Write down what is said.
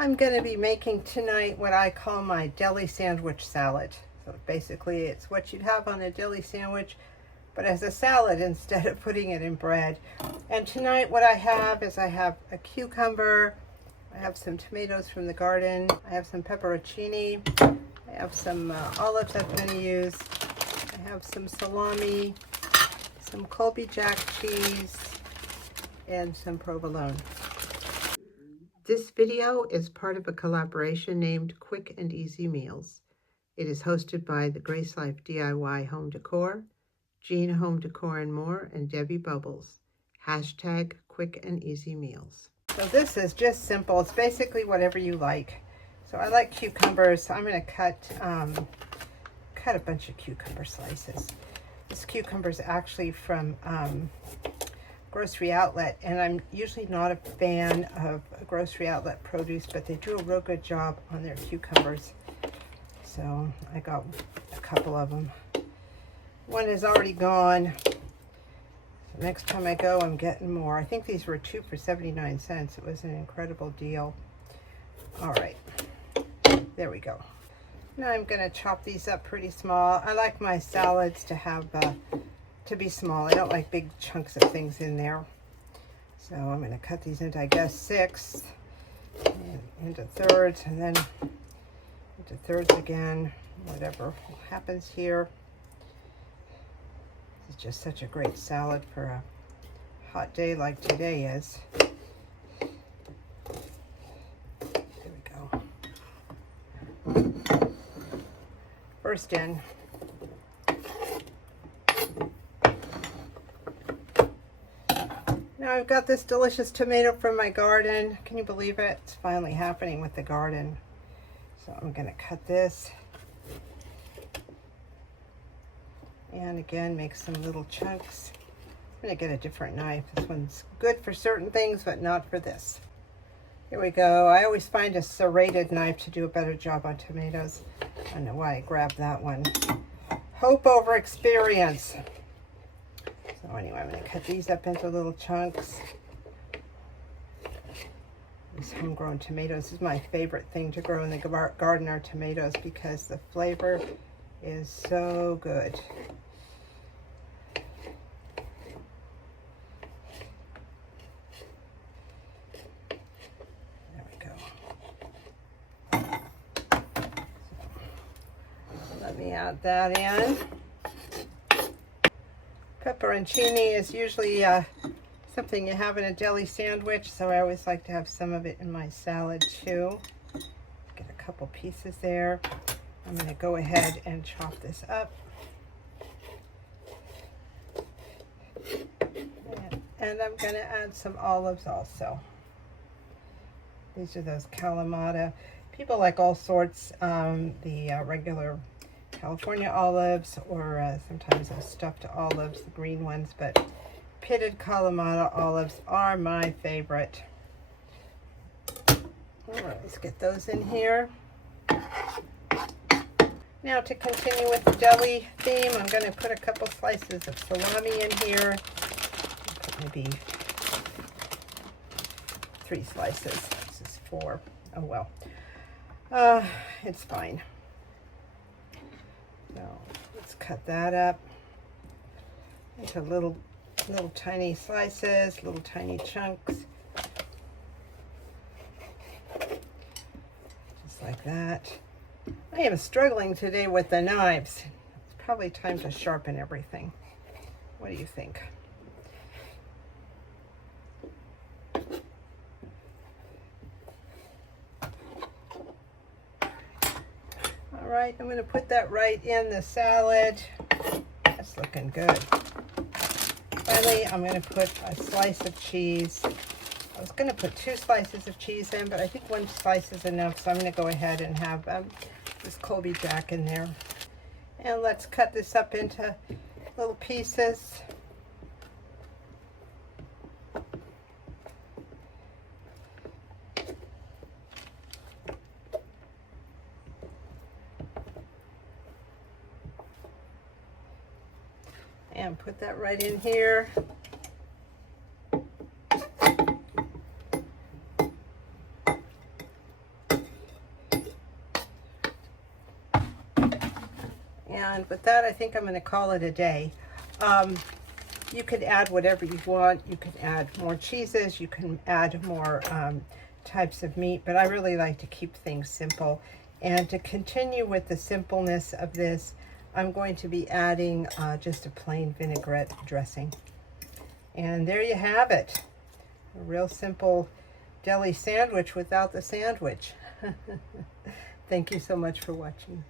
I'm going to be making tonight what I call my deli sandwich salad. So basically it's what you'd have on a deli sandwich, but as a salad instead of putting it in bread. And tonight what I have is I have a cucumber, I have some tomatoes from the garden, I have some pepperoncini, I have some olives I'm going to use, I have some salami, some Colby Jack cheese, and some provolone. This video is part of a collaboration named Quick and Easy Meals. It is hosted by the Grace Life DIY Home Decor, Jean Home Decor and More, and Debbie Bubbles. Hashtag Quick and Easy Meals. So this is just simple. It's basically whatever you like. So I like cucumbers. I'm going to cut a bunch of cucumber slices. This cucumber is actually from Grocery Outlet, and I'm usually not a fan of Grocery Outlet produce, but they do a real good job on their cucumbers. So I got a couple of them. One is already gone. So next time I go, I'm getting more. I think these were 2 for 79 cents. It was an incredible deal. All right, there we go. Now I'm going to chop these up pretty small. I like my salads to have to be small. I don't like big chunks of things in there. So I'm going to cut these into, I guess, sixths, and into thirds, and then into thirds again, whatever happens here. This is just such a great salad for a hot day like today is. There we go. First in. Now I've got this delicious tomato from my garden. Can you believe it? It's finally happening with the garden. So I'm going to cut this. And again, make some little chunks. I'm going to get a different knife. This one's good for certain things, but not for this. Here we go. I always find a serrated knife to do a better job on tomatoes. I don't know why I grabbed that one. Hope over experience. So anyway, I'm going to cut these up into little chunks. These homegrown tomatoes. This is my favorite thing to grow in the garden are tomatoes because the flavor is so good. There we go. So let me add that in. Pepperoncini is usually something you have in a deli sandwich, so I always like to have some of it in my salad too. Get a couple pieces there. I'm going to go ahead and chop this up. And I'm going to add some olives also. These are those Kalamata. People like all sorts, the regular California olives, or sometimes those stuffed olives, the green ones, but pitted Kalamata olives are my favorite. All right, let's get those in here. Now to continue with the deli theme, I'm going to put a couple slices of salami in here. Put maybe 3 slices. This is 4. Oh well. It's fine. So let's cut that up into little tiny slices, little tiny chunks. Just like that. I am struggling today with the knives. It's probably time to sharpen everything. What do you think? All right, I'm going to put that right in the salad. That's looking good. Finally, I'm going to put a slice of cheese. I was going to put 2 slices of cheese in, but I think 1 slice is enough, so I'm going to go ahead and have this Colby Jack in there. And let's cut this up into little pieces. And put that right in here. And with that, I think I'm going to call it a day. You could add whatever you want. You can add more cheeses. You can add more types of meat, but I really like to keep things simple. And to continue with the simpleness of this, I'm going to be adding just a plain vinaigrette dressing. And there you have it. A real simple deli sandwich without the sandwich. Thank you so much for watching.